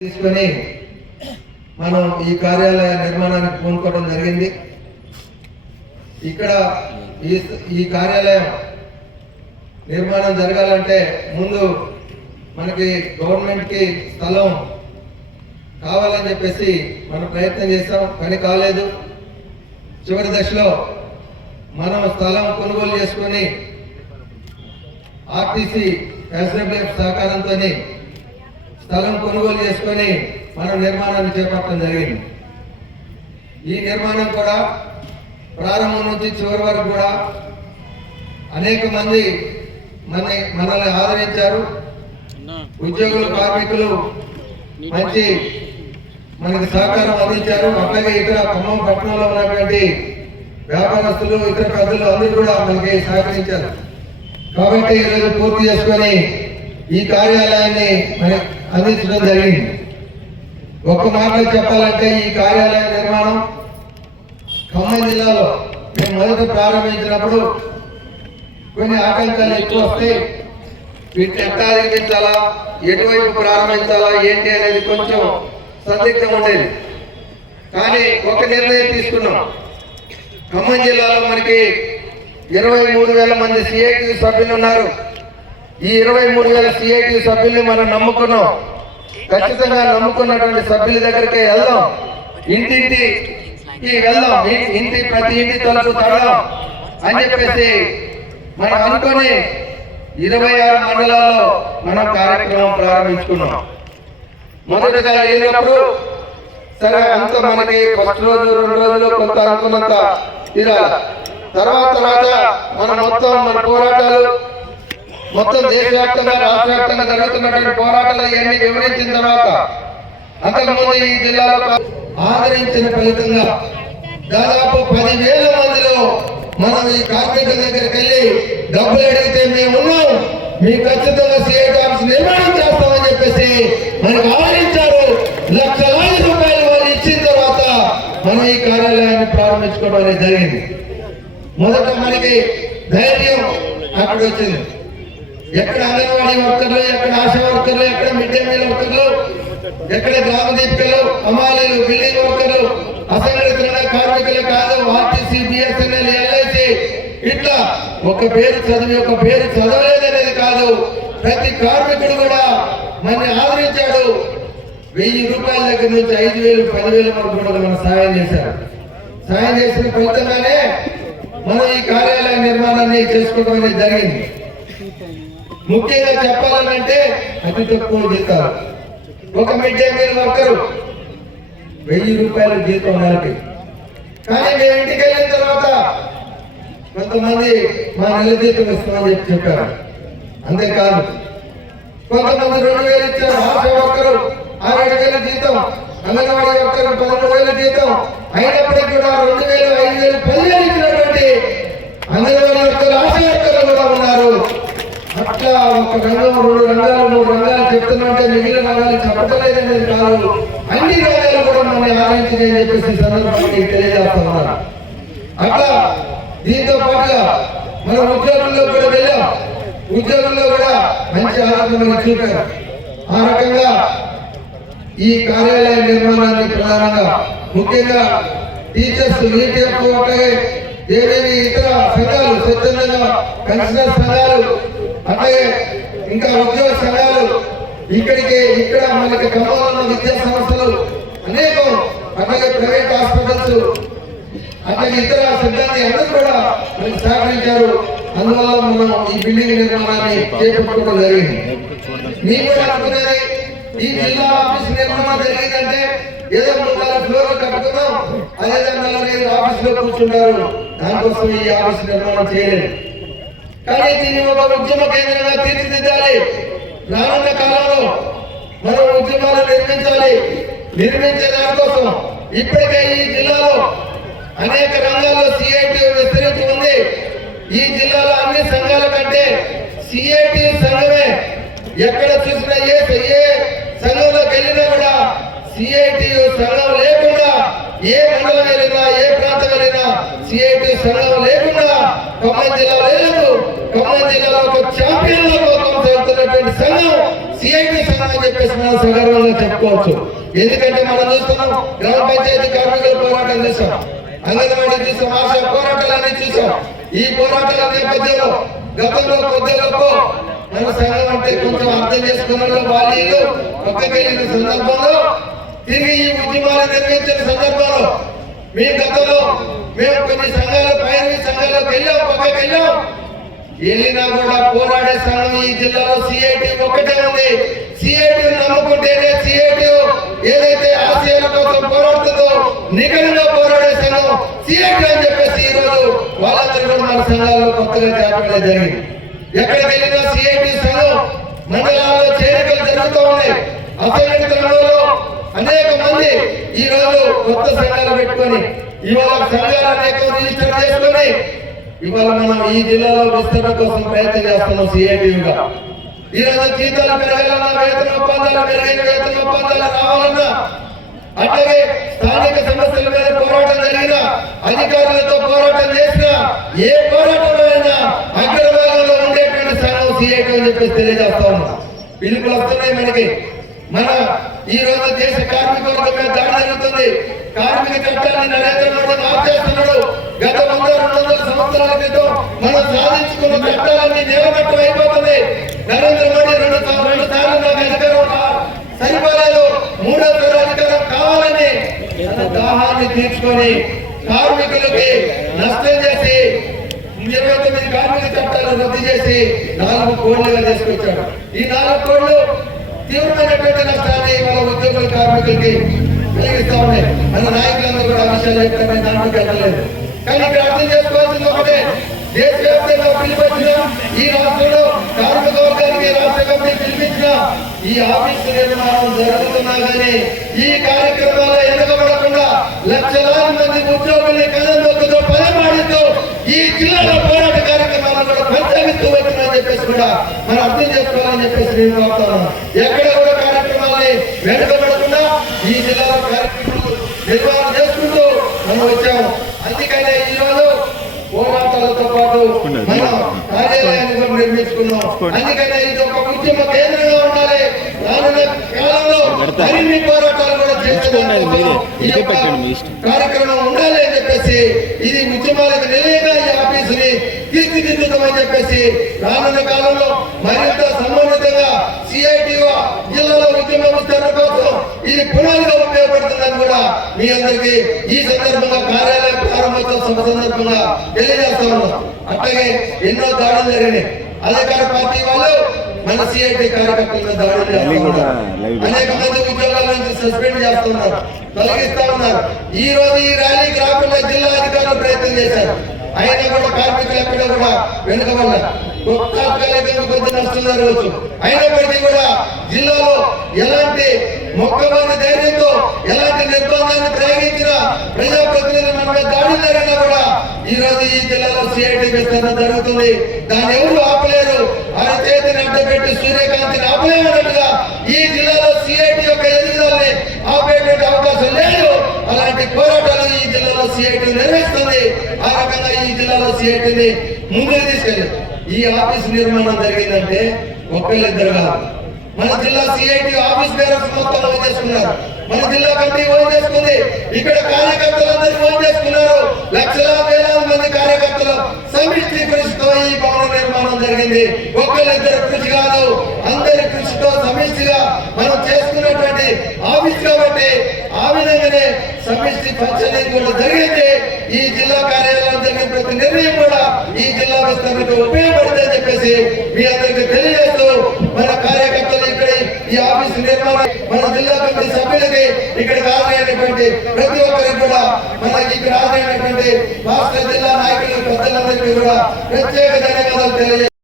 తీసుకొని మనం ఈ కార్యాలయ నిర్మాణానికి పూనుకోవడం జరిగింది. ఇక్కడ ఈ కార్యాలయం నిర్మాణం జరగాలంటే ముందు మనకి గవర్నమెంట్కి స్థలం కావాలని చెప్పేసి మనం ప్రయత్నం చేస్తాం, పని కాలేదు. చివరి దశలో మనం స్థలం కొనుగోలు చేసుకొని ఆర్టీసీ ఎస్డబ్ల్యూఎఫ్ సహకారంతో స్థలం కొనుగోలు చేసుకొని మనం నిర్మాణాన్ని చేపట్టడం జరిగింది. ఈ నిర్మాణం కూడా ప్రారంభం నుంచి చివరి వరకు కూడా అనేక మంది మనల్ని ఆదరించారు. ఉద్యోగులు, కార్మికులు మంచి మనకి సహకారం అందించారు. అట్లాగే ఇతర ఖమ్మం పట్టణంలో ఉన్నటువంటి వ్యాపారస్తులు, ఇతర పెద్దలు అందరూ కూడా మనకి సహకరించారు. కాబట్టి ఈరోజు పూర్తి చేసుకొని ఈ కార్యాలయాన్ని మనకి అందించడం జరిగింది. ఒక్క మాటలో చెప్పాలంటే ఈ కార్యాలయ నిర్మాణం ఖమ్మం జిల్లాలో మేము మొదట ప్రారంభించినప్పుడు కొన్ని ఆటంకాలు ఎక్కువ వస్తాయి. వీటిని ఎట్లా నిర్మించాలా, ఎటువైపు ప్రారంభించాలా ఏంటి అనేది కొంచెం సందిగ్ధం ఉండేది. కానీ ఒక నిర్ణయం తీసుకున్నాం. ఖమ్మం జిల్లాలో మనకి 23,000 మంది సిఐటి సభ్యులు ఉన్నారు. ఈ 23,000 సిఐటి సభ్యుల్ని మనం నమ్ముకున్నాం. ఖచ్చితంగా నమ్ముకున్నటువంటి సభ్యుల దగ్గరికి వెళ్దాం, ఇంటింటికి వెళ్దాం, ప్రతి ఇంటి తలుపు తడదాం అని చెప్పేసి మనం అనుకొని 26 మండలాల్లో మనం కార్యక్రమం ప్రారంభించుకున్నాం. మొదటగా వెళ్ళినప్పుడు సరే అంత మనకి ఫస్ట్ రోజు 2 రోజులు కొంత అనుకున్నంత తీరాలి. తర్వాత మన పోరాటాలు మొత్తం దేశవ్యాప్తంగా, రాష్ట్ర వ్యాప్తంగా జరుగుతున్నటువంటి పోరాటాలు ఇవన్నీ వివరించిన తర్వాత అంతకుముందు ఈ జిల్లాలో ఆదరించిన ఫలితంగా దాదాపు 10,000 మందిలో మనం ఈ కార్మికుల దగ్గరికి వెళ్ళి డబ్బులు అడిగితే మేము ఉన్నాం, మీకు ఖచ్చితంగా సిఐటి ఆఫీస్ నిర్మాణం చేస్తామని చెప్పేసి మనకు ఆదరించారు. లక్షలాది రూపాయలు వాళ్ళు ఇచ్చిన తర్వాత మనం ఈ కార్యాలయాన్ని ప్రారంభించుకోవడం అనేది జరిగింది. మొదట మనకి ధైర్యం అక్కడ వచ్చింది. ఎక్కడ అంగన్వాడీ వర్కర్లు, ఎక్కడ ఆశా వర్కర్లు, ఎక్కడ మిడ్ డే మీల్ వర్కర్లు, ఎక్కడ గ్రామ దీపికలు, అమాలీలు, బిల్డింగ్ వర్కర్లు, అసంఘటిత కార్మికులు కాదు, ఆర్టీసీ, బిఎస్ఎన్ఎల్, ఎల్ఐసి, ఇట్లా ఒక పేరు చదవలేదనేది కాదు, ప్రతి కార్మికుడు కూడా మనని ఆదరించాడు. 1000 రూపాయల దగ్గర నుంచి 5,000, 10,000 వరకు కూడా మనం సాయం చేశారు. సాయం చేసిన ఫలితంగానే మనం ఈ కార్యాలయ నిర్మాణాన్ని చేసుకోవడం అనేది జరిగింది. ముఖ్యంగా చెప్పాలంటే అతి తక్కువ జీతాలు. ఒక మిడ్ డే మీల్ వర్కరు 1000 రూపాయల జీతం నెలకి. కానీ మేము ఇంటికి వెళ్ళిన తర్వాత కొంతమంది మా నెల జీతం ఇస్తామని చెప్పారు. అంతేకాదు కొంతమంది 2,000 ఇచ్చారు. ఆశా వర్కరు 6,000 జీతం, అంగన్వాడీ వర్కరు 13,000 జీతం. అయినప్పటికీ కూడా 2,000, 5,000, 10,000 ఇచ్చినటువంటి అంగన్వాడీ వర్కరు, ఆశా వర్కర్లు కూడా ఉన్నారు. అట్లా ఒక రంగం, 2 రంగాలు, 3 రంగాలు చెప్తున్నంటే మిగిలిన రంగాలు చెప్పలేదనేది కాదు, అన్ని రంగాలు కూడా మమ్మల్ని ఆదరించినాయని చెప్పేసి సందర్భాన్ని తెలియజేస్తున్నారు. అట్లా దీంతో పాటుగా మన ఉద్యోగుల్లో కూడా వెళ్ళాం. ఉద్యోగుల్లో కూడా మంచి ఆనందం చూపారు. ఆ రకంగా ఈ కార్యాలయ నిర్మాణాన్ని ప్రధానంగా ముఖ్యంగా టీచర్స్, ఈటీఎఫ్, ఏవేవి ఇతర సంఘాలు, స్వచ్ఛందంగా పెన్షనర్ సంఘాలు, అలాగే ఇంకా ఉద్యోగ సంఘాలు, ఇక్కడ మనకి ఖమ్మంలో విద్యా సంస్థలు అనేకం, అలాగే ప్రైవేట్ హాస్పిటల్స్, అట్లాగే ఇతర సిబ్బంది అందరూ కూడా మనకి సహకరించారు. అందువల్ల మనం ఈ బిల్డింగ్ నిర్మాణాన్ని చేపట్టుకోవడం జరిగింది. నేను కూడా అనుకునేది ఈ జిల్లా ఆఫీస్ నిర్మాణం జరిగిందంటే ఏదో 3-4 ఫ్లోర్లు కట్టుకున్నాం, అదే దానిలో ఆఫీస్ లో కూర్చుంటారు. దానికోసం ఈ ఆఫీస్ నిర్మాణం చేయలేదు. కానీ దీన్ని ఒక ఉద్యమ కేంద్రంగా తీర్చిదిద్దాలి. రానున్న కాలంలో మనం ఉద్యమాలు నిర్మించే దానికోసం ఇప్పటికే ఈ జిల్లాలో అనేక రంగాల్లో సిఐటి విస్తరించి ఉంది. ఈ జిల్లాలో అన్ని సంఘాల కంటే సిఐటి సంఘమే ఎక్కడ చూసినా, ఏ సంఘంలోకి వెళ్ళినా కూడా సిఐటి సంఘం లేకుండా, ఏ మండలం వెళ్ళినా, ఏ ప్రాంతం వెళ్ళినా సిఐటి సంఘం లేకుండా ఖమ్మం జిల్లాలో లేదు. ఖమ్మం జిల్లాలో ఒక ఛాంపియన్ లో కొనసాగుతున్నటువంటి సంఘం సిఐటి సంఘం అని చెప్పేసి మనం సగర్వంగా చెప్పుకోవచ్చు. ఎందుకంటే మనం చూస్తున్నాం గ్రామ పంచాయతీ కార్మికుల పోరాటం చూసాం, అంగన్వాడీ చూసాం, ఆశా పోరాటాలన్నీ చూసాం. ఈ పోరాటాల నేపథ్యంలో గతంలో కొద్దిగా మన సంఘం అంటే కొంచెం అర్థం చేసుకున్న వాళ్ళు పక్కకెళ్ళిన సందర్భంలో తిరిగి ఈ ఉద్యమాలు నిర్వహించిన సందర్భంలో మీ గతంలో మేము కొన్ని సంఘాలు పైన సంఘాలకు వెళ్ళాం, పక్కకి వెళ్ళాం. వెళ్ళినా కూడా పోరాడే సంఘం ఈ జిల్లాలో సిఐటి ఒక్కటే ఉంది. సిఐటి నమ్ముకుంటేనే సిఐటి ఏదైతే ఆశయాల కోసం పోరాడుతుందో నికరంగా పోరాడే సంఘం సిఐటి అని చెప్పేసి ఈ రోజు వాళ్ళందరూ కూడా మన సంఘాల్లో కొత్తగా చేపట్టడం జరిగింది. ఎక్కడికి వెళ్ళినా సిఐటి సంఘం మండలాల్లో చేరికలు జరుగుతూ ఉన్నాయి. అసంఘటిత రంగంలో అనేక మంది ఈ రోజు కొత్త సంఘాలు పెట్టుకొని ఇవాళ సంఘాలు అనేక రిజిస్టర్ చేసుకొని ఇవాళ మనం ఈ జిల్లాలో విస్తరణ కోసం ప్రయత్నం చేస్తున్నాం. సిఐటిగా ఈ రోజు జీతాలు పెరగాలన్నా, వేతన ఒప్పందాలు పెరిగిన వేతన ఒప్పందాలు రావాలన్నా, అట్లాగే స్థానిక సమస్యల మీద పోరాటం జరిగినా, అధికారులతో పోరాటం చేసినా, ఏ పోరాటమైనా అగ్రభాగంలో ఉండేటువంటి సంఘం సిఐటి అని చెప్పేసి తెలియజేస్తా ఉన్నాం. పిలుపులు వస్తున్నాయి మనకి. మన ఈ రోజు దేశ కార్మిక వర్గం మీద దాడి జరుగుతుంది. కార్మిక చట్టాన్ని నరేంద్ర మోడీ మార్చేస్తున్నాడు. గత 100-200 సంవత్సరాల క్రితం మనం సాధించుకున్న చట్టాలన్నీ నిలబెట్టం అయిపోతుంది. నరేంద్ర మోడీ రెండు సార్లు నాకు అధికారం సరిపోలేదు, మూడోసారి అధికారం కావాలని దాహాన్ని తీర్చుకొని కార్మికులకి నష్టం చేసి 29 కార్మిక చట్టాలు రద్దు చేసి 4 కోట్లుగా తీసుకొచ్చాడు. ఈ 4 కోట్లు తీవ్రమైనటువంటి నష్టాన్ని వాళ్ళ ఉద్యోగుల కార్మికులకి కలిగిస్తా ఉన్నాయి. మన నాయకులందరూ కూడా ఆ విషయాలు చెప్తారని దాంట్లోకి వెళ్ళలేదు. కానీ ఇక్కడ అర్థం చేసుకోవాల్సింది ఒకటే, దేశవ్యాప్తంగా పిలిపించిన ఈ రాష్ట్రంలో కార్మిక వర్గానికి రాష్ట్ర కమిటీ పిలిపించిన ఈ ఆఫీసు నిర్మాణం జరుగుతున్నా కానీ ఈ కార్యక్రమాల్లో వెనకబడకుండా లక్షలాది మంది ఉద్యోగుల్ని కథతో పదమాడుతూ ఈ జిల్లాలో పోరాట కార్యక్రమాలను కూడా కొనసాగిస్తూ వచ్చిందని చెప్పేసి కూడా మనం అర్థం చేసుకోవాలని చెప్పేసి నేను కోరుతాను. ఎక్కడ కూడా కార్యక్రమాలని వెనకబడకుండా ఈ జిల్లాలో కార్యక్రమాలు నిర్వహణ చేసుకుంటూ మనం వచ్చాము. అందుకనే ఈ రోజు పోరాటాలతో పాటు మనం కార్యాలయాన్ని కూడా నిర్మించుకున్నాం. అందుకనే ఇది ఒక ఉద్యమ కేంద్రంగా ఉండాలి. రానున్న కాలంలో మరిన్ని పోరాటాలు కూడా కార్యక్రమం ఉండాలి అని చెప్పేసి ఇది ఉద్యమాలకు నిలయంగా ఈ ఆఫీసుని తీర్చిదిద్దుతామని చెప్పేసి రానున్న కాలంలో మరింత సంబంధితంగా సిఐటిగా జిల్లాలో ఉద్యమ విస్తరణ కోసం ఇది పునాదిగా ఉపయోగపడుతుందని కూడా మీ అందరికీ ఈ సందర్భంగా కార్యాలయ ప్రారంభోత్సవ సభ సందర్భంగా తెలియజేస్తా ఉన్నాం. అట్లాగే ఎన్నో దాడులు జరిగినాయి. అధికార పార్టీ వాళ్ళు మన సిఐటి కార్యకర్తల మీద దాడులు చేస్తున్నారు. అనేక మంది ఉద్యోగాల నుంచి సస్పెండ్ చేస్తున్నారు, తొలగిస్తా ఉన్నారు. ఈ రోజు ఈ ర్యాలీకి రాకుండా జిల్లా అధికారులు ప్రయత్నం చేశారు. అయినా కూడా కార్మికులు ఎక్కడ కూడా వెనుకబడ్డారు. కొద్ది నష్టం జరగవచ్చు. అయినప్పటికీ కూడా జిల్లాలో ఎలాంటి మొక్కబంది ధైర్యంతో ఎలాంటి నిర్బంధాన్ని ప్రయోగించిన ప్రజాప్రతినిధులు మన మీద దాడులు జరిగినా కూడా ఈ రోజు ఈ జిల్లాలో సిఐటి విస్తరణ జరుగుతుంది. దాన్ని ఎవరు ఆపలేరు. ఆయన చేతిని అడ్డపెట్టి సూర్యకాంతిని ఆపలేమన్నట్టుగా ఈ జిల్లాలో సిఐటి యొక్క ఎదుగుదలని ఆపేటువంటి అవకాశం లేదు. అలాంటి పోరాటాలు ఈ జిల్లాలో సిఐటి నిర్వహిస్తుంది. ఆ రకంగా ఈ జిల్లాలో సిఐటిని ముందుకు తీసుకెళ్ళి ఈ ఆఫీస్ నిర్మాణం జరిగిందంటే ఒక్కళ్ళిద్దరు కాదు. మన జిల్లా సిఐటి ఆఫీస్ బేరర్స్ మొత్తం ఓన్ చేసుకున్నారు. మన జిల్లా కమిటీ ఓన్ చేసుకుంది. ఇక్కడ కార్యకర్తలందరూ ఓన్ చేసుకున్నారు. వేలాది మంది కార్యకర్తలు సమిష్టి కృషితో ఈ భవన నిర్మాణం జరిగింది. ఒక్కళ్ళిద్దరు కృషి కాదు, అందరి కృషితో సమిష్టిగా మనం చేసుకున్నటువంటి ఆఫీస్ కాబట్టి ఆ విధంగానే సమిష్టి ఫంక్షనింగ్ కూడా జరిగింది. ఈ జిల్లా కార్యాలయం జరిగిన ప్రతి నిర్ణయం కూడా ఈ జిల్లా విస్తరణకు ఉపయోగపడుతుందని చెప్పేసి మీ అందరికీ తెలియజేస్తూ మన కార్యకర్తలు ఇక్కడ ఈ ఆఫీసు నిర్మాణం మన జిల్లా కమిటీ సభ్యులకి ఇక్కడికి హాజరైనటువంటి ప్రతి ఒక్కరికి కూడా మనకి ఇక్కడ హాజరైనటువంటి రాష్ట్ర జిల్లా నాయకులు పెద్దలందరికీ కూడా ప్రత్యేక ధన్యవాదాలు తెలియజేస్తాం.